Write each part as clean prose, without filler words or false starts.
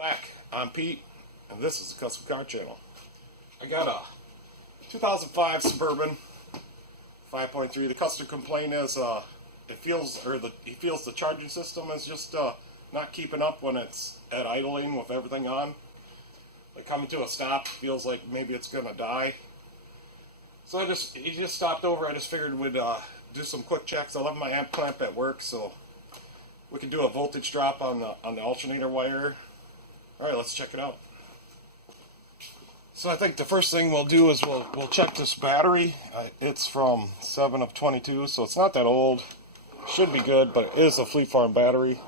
Back, I'm Pete, and this is the Custom Car Channel. I got a 2005 Suburban 5.3. The customer complaint is he feels the charging system is just not keeping up when it's at idling with everything on. Like coming to a stop, feels like maybe it's gonna die. So he just stopped over. I just figured we'd do some quick checks. I left my amp clamp at work, so we can do a voltage drop on the alternator wire. All right, let's check it out. So I think the first thing we'll do is we'll check this battery. It's from 7 of 22, so it's not that old. Should be good, but it is a Fleet Farm battery.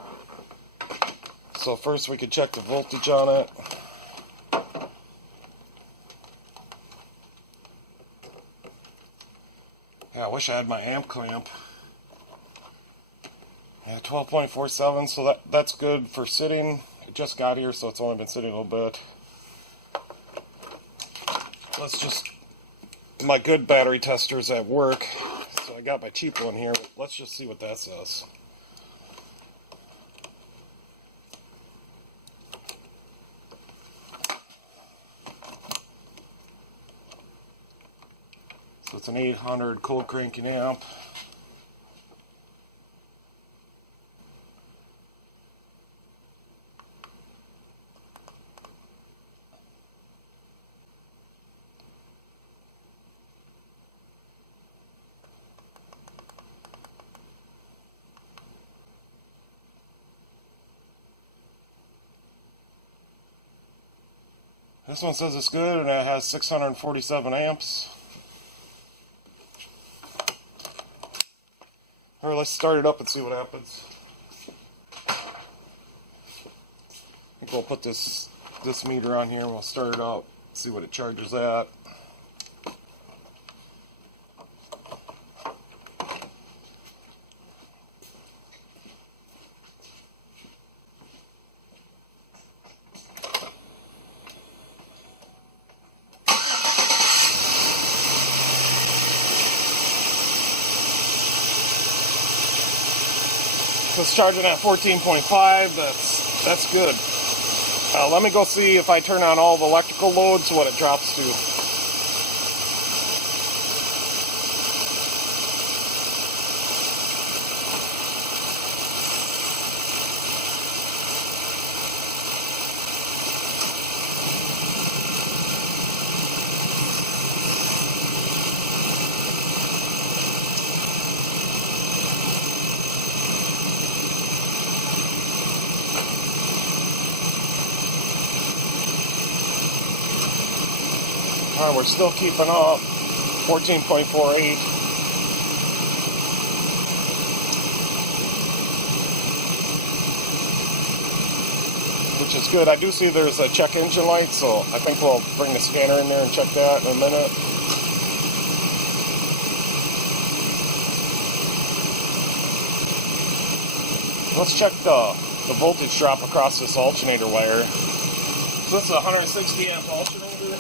So first we can check the voltage on it. Yeah, I wish I had my amp clamp. Yeah, 12.47, so that's good for sitting. It just got here, so it's only been sitting a little bit. My good battery tester's at work, so I got my cheap one here. Let's just see what that says. So it's an 800 cold cranking amp. This one says it's good, and it has 647 amps. Alright, let's start it up and see what happens. I think we'll put this meter on here and we'll start it up, see what it charges at. So it's charging at 14.5. That's good. Let me go see if I turn on all the electrical loads what it drops to. Alright, we're still keeping up. 14.48. Which is good. I do see there's a check engine light, so I think we'll bring the scanner in there and check that in a minute. Let's check the voltage drop across this alternator wire. So this is a 160 amp alternator.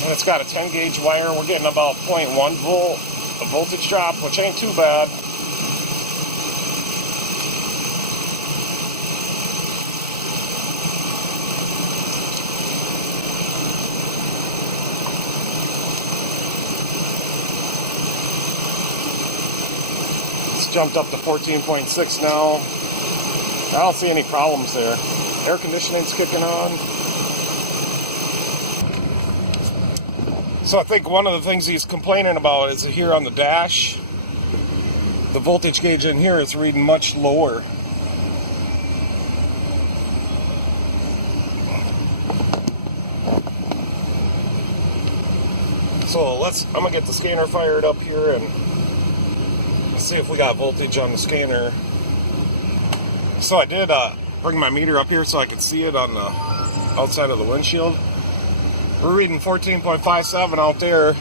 And it's got a 10 gauge wire. We're getting about 0.1 volt of voltage drop, which ain't too bad. It's jumped up to 14.6 now. I don't see any problems there. Air conditioning's kicking on. So I think one of the things he's complaining about is here on the dash, the voltage gauge in here is reading much lower. So I'm gonna get the scanner fired up here and see if we got voltage on the scanner. So I did bring my meter up here so I could see it on the outside of the windshield. We're reading 14.57 out there,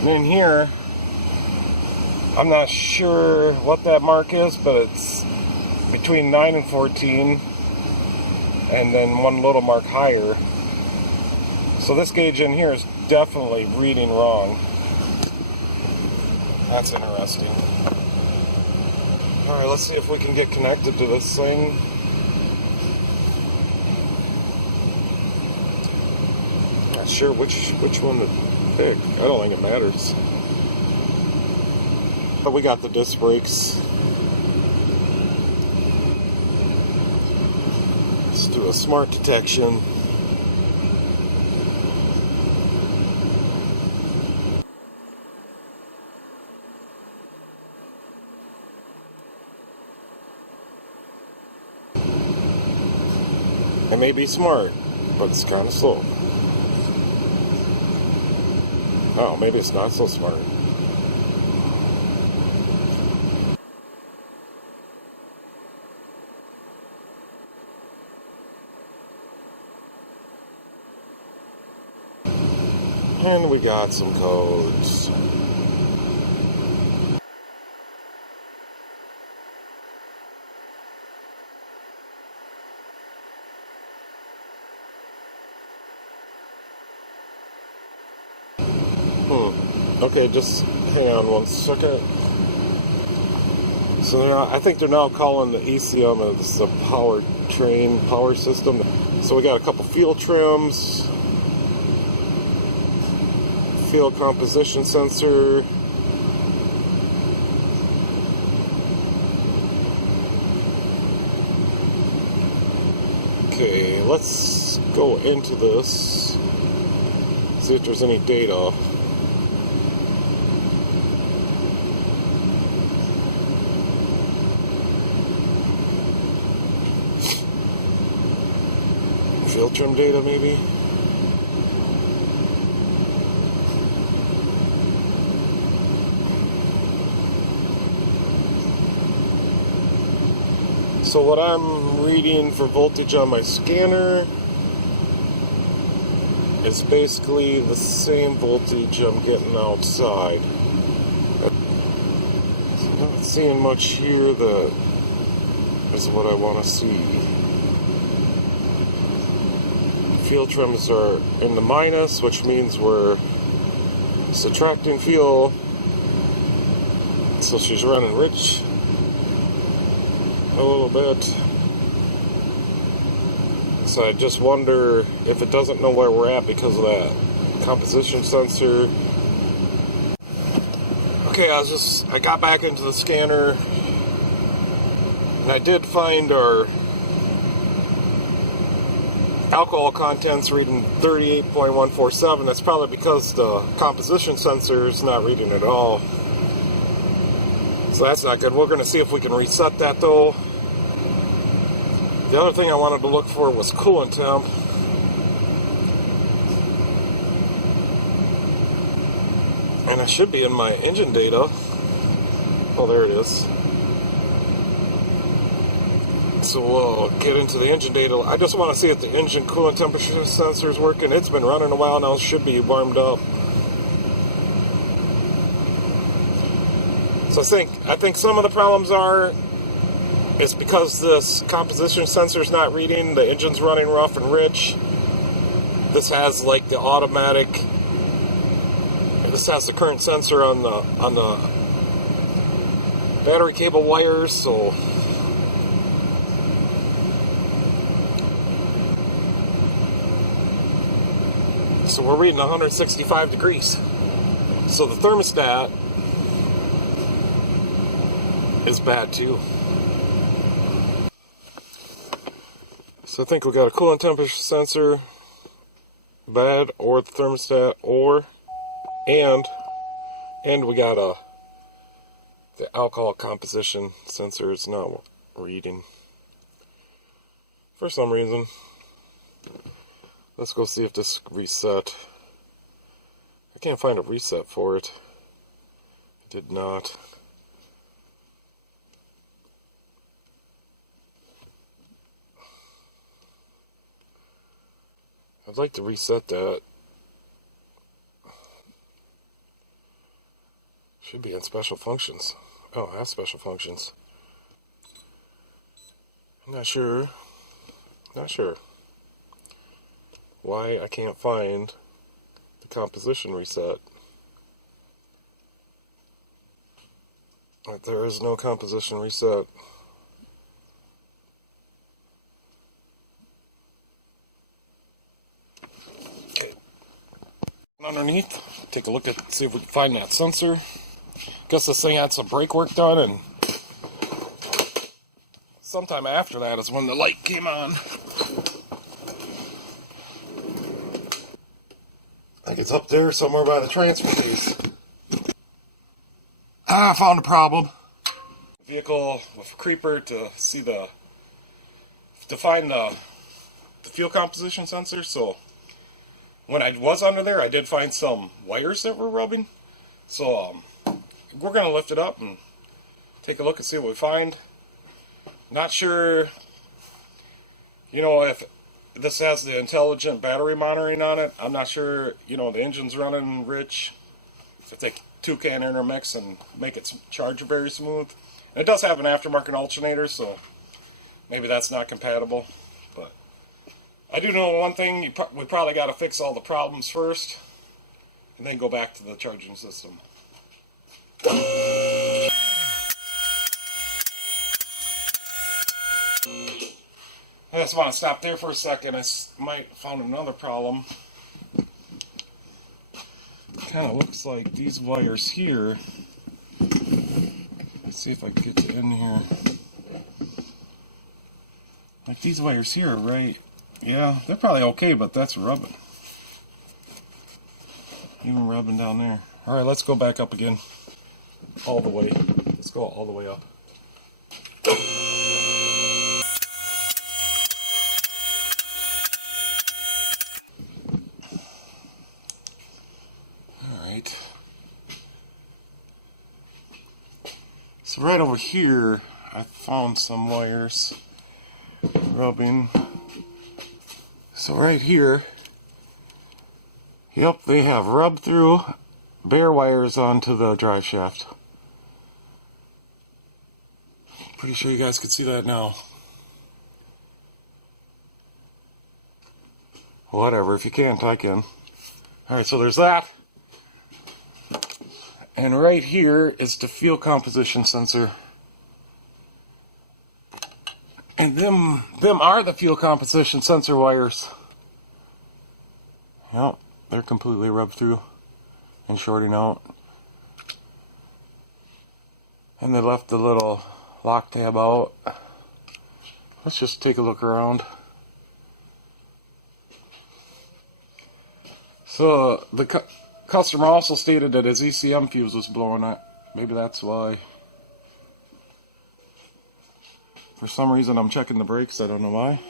and in here, I'm not sure what that mark is, but it's between 9 and 14, and then one little mark higher. So this gauge in here is definitely reading wrong. That's interesting. Alright, let's see if we can get connected to this thing. Not sure which one to pick. I don't think it matters. But we got the disc brakes. Let's do a smart detection. It may be smart, but it's kind of slow. Oh, maybe it's not so smart. And we got some codes. Okay, just hang on one second. So I think they're now calling the ECM as the powertrain power system. So we got a couple fuel trims, fuel composition sensor, okay, let's go into this, see if there's any data. Fuel trim data, maybe? So what I'm reading for voltage on my scanner is basically the same voltage I'm getting outside. So I'm not seeing much here that is what I want to see. Fuel trims are in the minus, which means we're subtracting fuel. So she's running rich a little bit. So I just wonder if it doesn't know where we're at because of that composition sensor. Okay, I got back into the scanner and I did find our alcohol contents reading 38.147. That's probably because the composition sensor is not reading at all. So that's not good. We're going to see if we can reset that though. The other thing I wanted to look for was coolant temp. And it should be in my engine data. Oh, there it is. So we'll get into the engine data. I just want to see if the engine coolant temperature sensor is working. It's been running a while now. It should be warmed up. So I think some of the problems are it's because this composition sensor is not reading. The engine's running rough and rich. This has like the automatic. This has the current sensor on the battery cable wires. So we're reading 165 degrees. So the thermostat is bad too. So I think we got a coolant temperature sensor bad, or the thermostat, and we got the alcohol composition sensor is not reading for some reason. Let's go see if this reset. I can't find a reset for it. It did not. I'd like to reset that. Should be in special functions. Oh, it has special functions. I'm not sure. Not sure why I can't find the composition reset. But there is no composition reset. Okay. Underneath, take a look at, see if we can find that sensor. Guess this thing had some brake work done, and sometime after that is when the light came on. I think it's up there somewhere by the transfer case. I found a problem. Vehicle with a creeper to find the fuel composition sensor. So when I was under there, I did find some wires that were rubbing. So we're gonna lift it up and take a look and see what we find. Not sure, if this has the intelligent battery monitoring on it. I'm not sure, the engine's running rich. If they two can intermix and make it charge very smooth. And it does have an aftermarket alternator, so maybe that's not compatible. But I do know one thing, we probably got to fix all the problems first, and then go back to the charging system. I just want to stop there for a second. I might have found another problem. Kind of looks like these wires here. Let's see if I can get to in here. Like these wires here, right? Yeah, they're probably okay, but that's rubbing. Even rubbing down there. Alright, let's go back up again. All the way. Let's go all the way up. Alright. So right over here, I found some wires rubbing. So right here, yep, they have rubbed through bare wires onto the drive shaft. Pretty sure you guys can see that now. Whatever, if you can't, I can. Alright, so there's that. And right here is the fuel composition sensor. And them are the fuel composition sensor wires. Yep, they're completely rubbed through and shorting out. And they left the little lock tab out. Let's just take a look around. So the customer also stated that his ECM fuse was blowing out. Maybe that's why. For some reason I'm checking the brakes, I don't know why.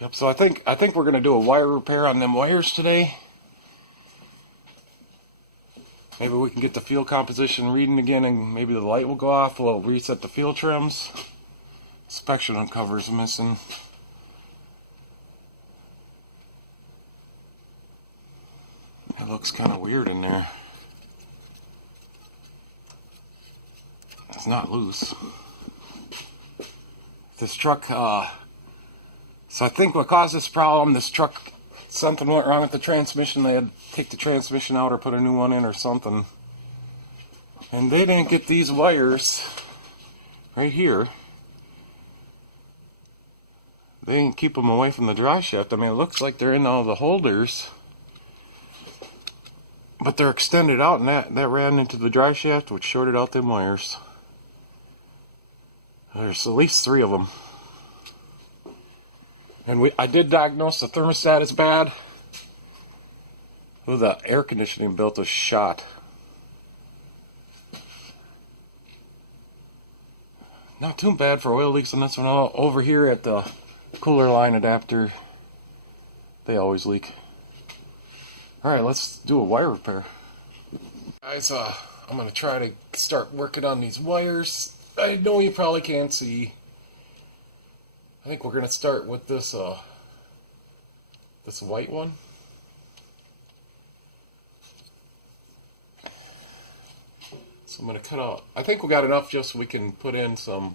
Yep, so I think we're gonna do a wire repair on them wires today. Maybe we can get the fuel composition reading again, and maybe the light will go off. We'll reset the fuel trims. Inspection cover's missing. It looks kind of weird in there. It's not loose. This truck, so I think what caused this problem, this truck, something went wrong with the transmission. They had to take the transmission out or put a new one in or something. And they didn't get these wires right here. They didn't keep them away from the drive shaft. I mean, it looks like they're in all the holders, but they're extended out, and that ran into the drive shaft, which shorted out them wires. There's at least 3 of them. And I did diagnose the thermostat is bad. Oh, the air conditioning belt is shot. Not too bad for oil leaks on this one. Over here at the cooler line adapter, they always leak. Alright, let's do a wire repair. Guys, I'm going to try to start working on these wires. I know you probably can't see. I think we're going to start with this this white one. So I'm going to cut out, I think we got enough just so we can put in some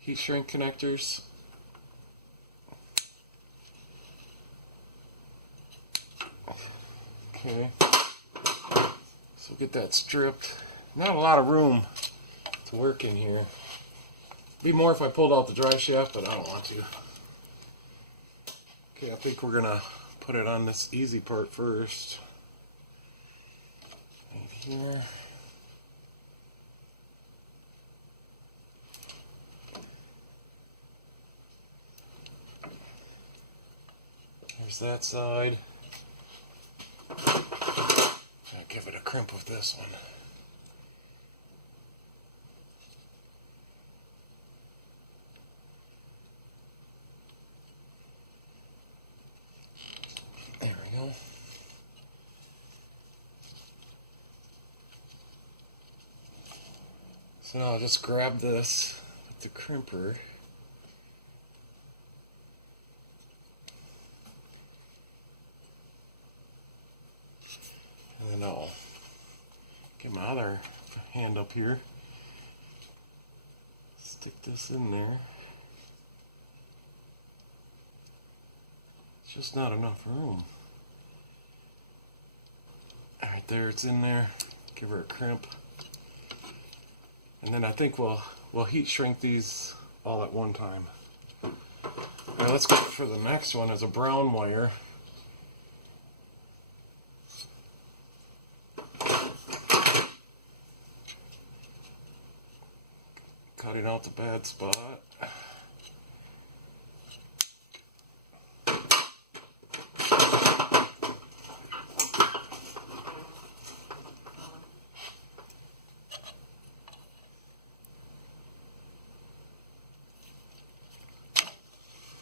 heat shrink connectors. Okay, so get that stripped. Not a lot of room to work in here. Be more if I pulled out the dry shaft, but I don't want to. Okay, I think we're gonna put it on this easy part first. Right here. There's that side. I'll give it a crimp with this one. There we go. So now I'll just grab this with the crimper. And then I'll get my other hand up here, stick this in there. It's just not enough room. Alright, there it's in there. Give her a crimp. And then I think we'll heat shrink these all at one time. Alright, let's go for the next one as a brown wire. Cutting out the bad spot.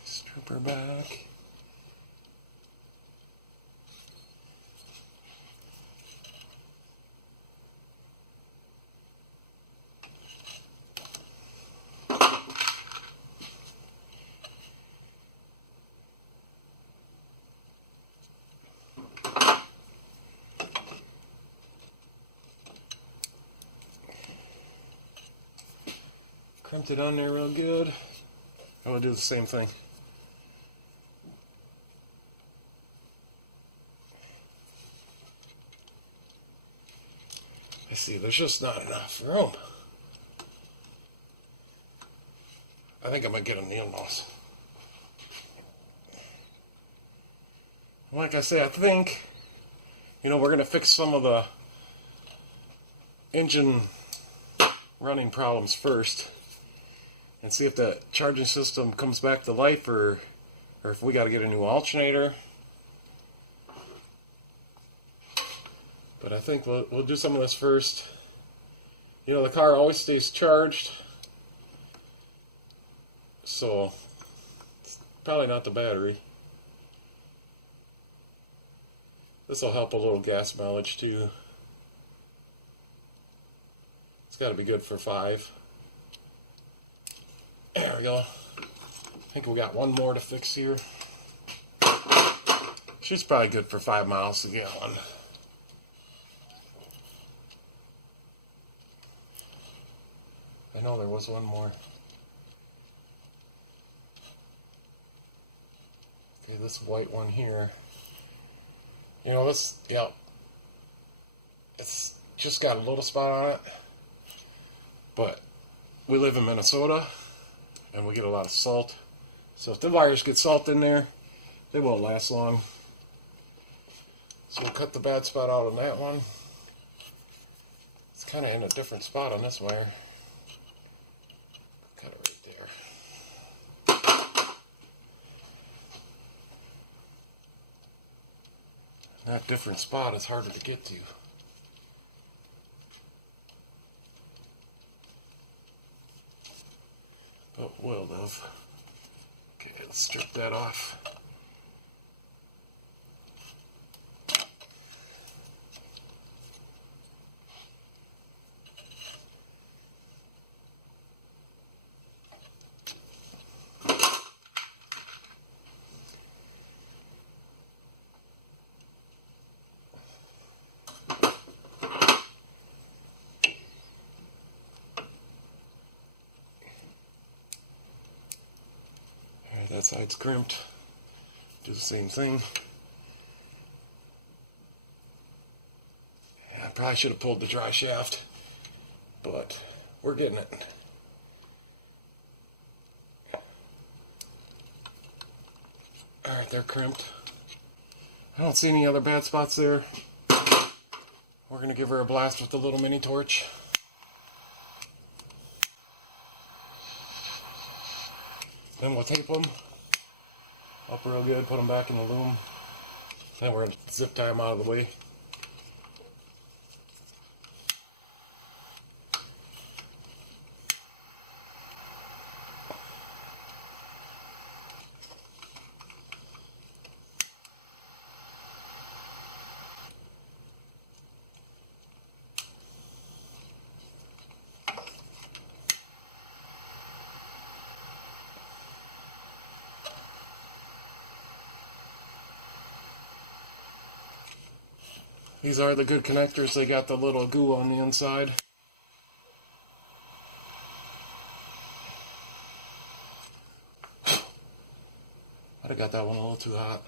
Strip her back. Crimped it on there real good. I'm going to do the same thing. I see, there's just not enough room. I think I'm going to get a needle nose. Like I say, I think, we're going to fix some of the engine running problems first. And see if the charging system comes back to life, or if we got to get a new alternator. But I think we'll do some of this first. The car always stays charged, so it's probably not the battery. This will help a little gas mileage too. It's got to be good for 5. There we go. I think we got one more to fix here. She's probably good for 5 miles a gallon. I know there was one more. Okay, this white one here. It's just got a little spot on it. But we live in Minnesota, and we get a lot of salt. So if the wires get salt in there, they won't last long. So we'll cut the bad spot out on that one. It's kind of in a different spot on this wire. Cut it right there. That different spot is harder to get to. But will live. Okay, let's strip that off. That side's crimped. Do the same thing. I probably should have pulled the dry shaft, but we're getting it. Alright, they're crimped. I don't see any other bad spots there. We're going to give her a blast with the little mini torch. Then we'll tape them up real good, put them back in the loom. Then we're going to zip tie them out of the way. These are the good connectors. They got the little goo on the inside. I'd have got that one a little too hot.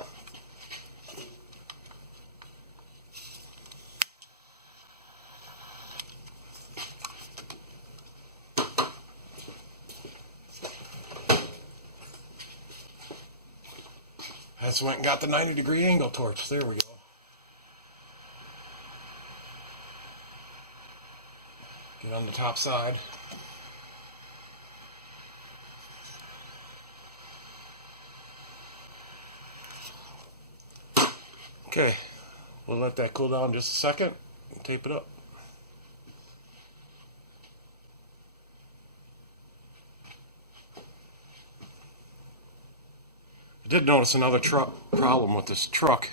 I just went and got the 90-degree angle torch. There we go. Get on the top side. Okay, we'll let that cool down just a second and tape it up. I did notice another problem with this truck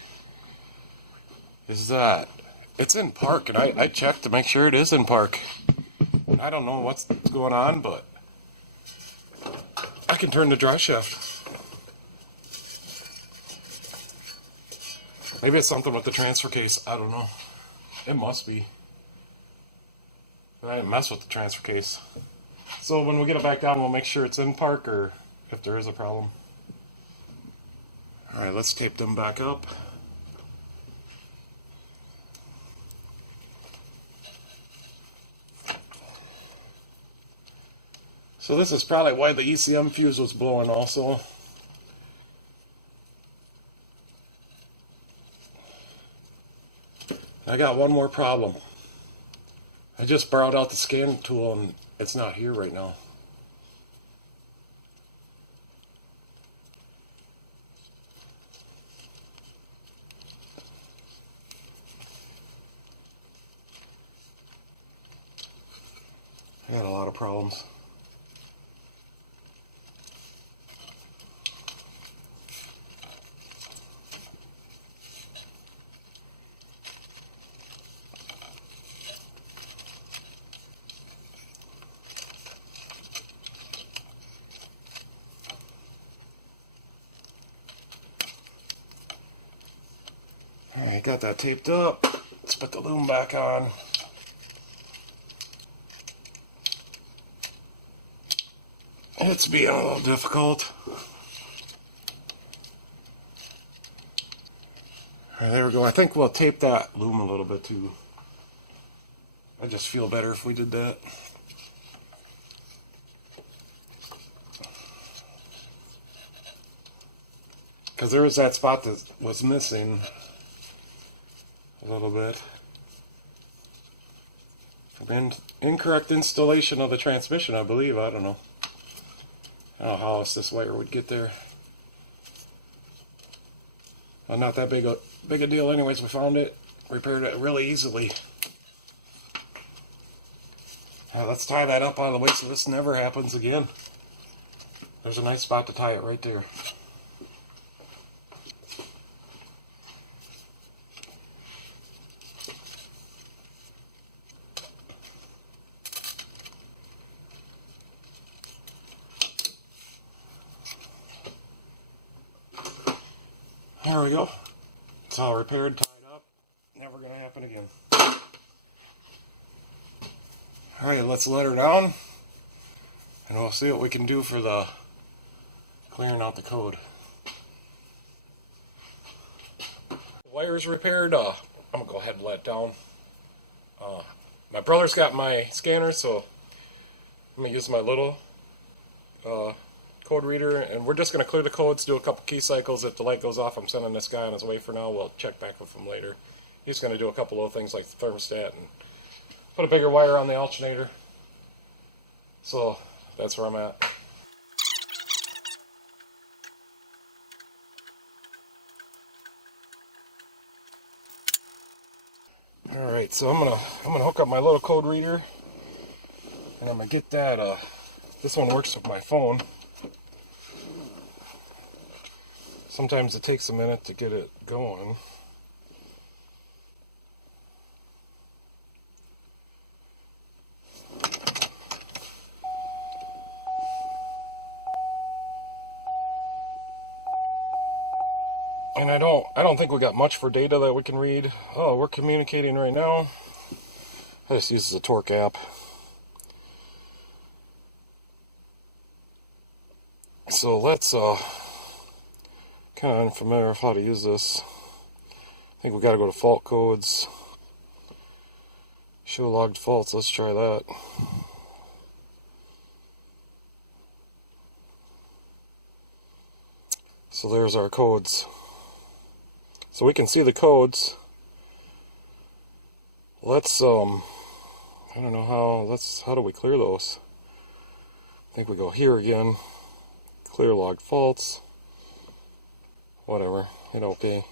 is that it's in park, and I checked to make sure it is in park. I don't know what's going on, but I can turn the dry shaft. Maybe it's something with the transfer case. I don't know. It must be. I didn't mess with the transfer case. So when we get it back down, we'll make sure it's in park or if there is a problem. Alright, let's tape them back up. So this is probably why the ECM fuse was blowing also. I got one more problem. I just borrowed out the scan tool and it's not here right now. I got a lot of problems. Alright, got that taped up. Let's put the loom back on. It's being a little difficult. Alright, there we go. I think we'll tape that loom a little bit too. I just feel better if we did that. Because there was that spot that was missing a little bit. From incorrect installation of the transmission, I believe. I don't know. I don't know how else this wire would get there. Well, not that big a deal anyways. We found it, repaired it really easily. Now let's tie that up out of the way so this never happens again. There's a nice spot to tie it right there. There we go. It's all repaired, tied up. Never going to happen again. Alright, let's let her down. And we'll see what we can do for the Clearing out the code. Wires repaired. I'm gonna go ahead and let it down. My brother's got my scanner, so I'm gonna use my little code reader, and we're just gonna clear the codes, do a couple key cycles. If the light goes off, I'm sending this guy on his way for now. We'll check back with him later. He's gonna do a couple of things like the thermostat and put a bigger wire on the alternator. So that's where I'm at. Alright, so I'm gonna hook up my little code reader, and I'm gonna get that this one works with my phone. Sometimes it takes a minute to get it going. And I don't think we got much for data that we can read. Oh, we're communicating right now. I just use the torque app. So let's kind of unfamiliar with how to use this. I think we got to go to fault codes. Show logged faults. Let's try that. So there's our codes. So we can see the codes. Let's I don't know how do we clear those? I think we go here again. Clear logged faults. Whatever. Hit OK.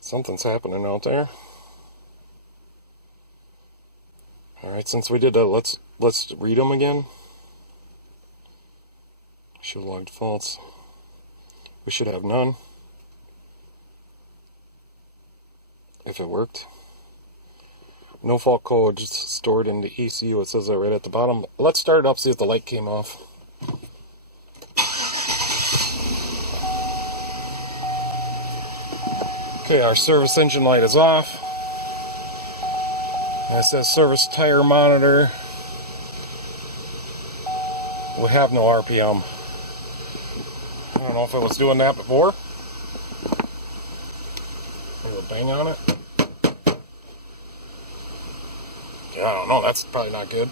Something's happening out there. Alright, since we did that, let's read them again. Show logged faults. We should have none. If it worked. No fault code just stored in the ECU. It says that right at the bottom. Let's start it up, see if the light came off. Okay, our service engine light is off. And it says service tire monitor. We have no RPM. I don't know if it was doing that before. Maybe a bang on it. I don't know, that's probably not good.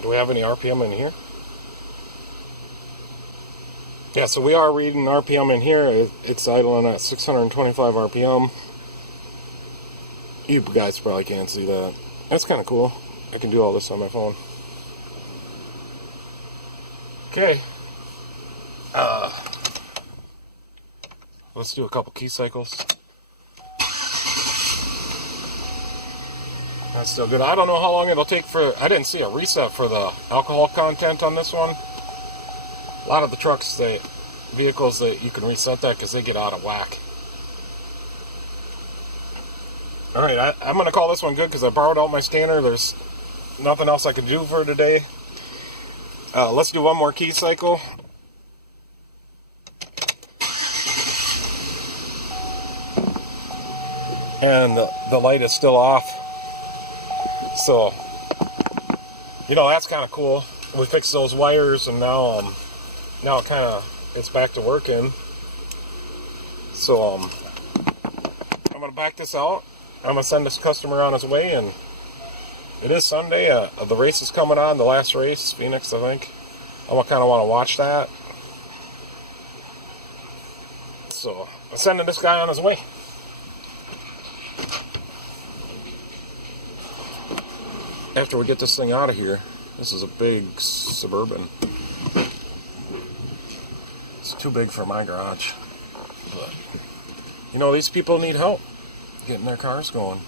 Do we have any RPM in here? Yeah, so we are reading RPM in here. It's idling at 625 RPM. You guys probably can't see that. That's kind of cool. I can do all this on my phone. Okay. Let's do a couple key cycles. That's still good. I don't know how long it'll take for... I didn't see a reset for the alcohol content on this one. A lot of the trucks, vehicles, that you can reset that because they get out of whack. Alright, I'm going to call this one good because I borrowed out my scanner. There's nothing else I can do for today. Let's do one more key cycle. And the light is still off. So, you know, that's kind of cool. We fixed those wires, and now it's back to working. So, I'm going to back this out. I'm going to send this customer on his way, and it is Sunday. The race is coming on, the last race, Phoenix, I think. I kind of want to watch that. So, I'm sending this guy on his way. After we get this thing out of here, this is a big Suburban. It's too big for my garage. But, you know, these people need help getting their cars going.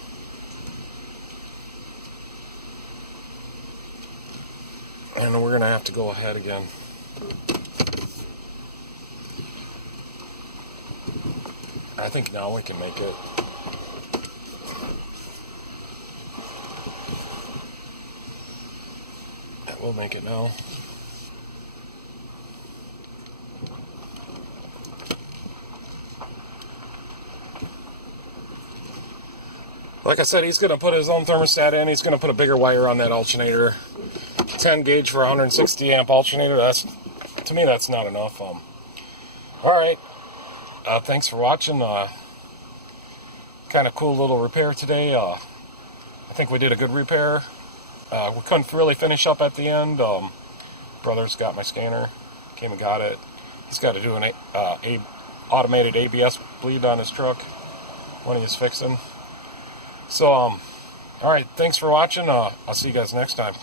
And we're going to have to go ahead again. I think now we can make it. We'll make it now. Like I said, he's going to put his own thermostat in. He's going to put a bigger wire on that alternator. 10 gauge for 160 amp alternator. That's, to me, that's not enough. All right. Thanks for watching. Kind of cool little repair today. I think we did a good repair. We couldn't really finish up at the end. Brother's got my scanner. Came and got it. He's got to do an automated ABS bleed on his truck when he's fixing. So, all right. Thanks for watching. I'll see you guys next time.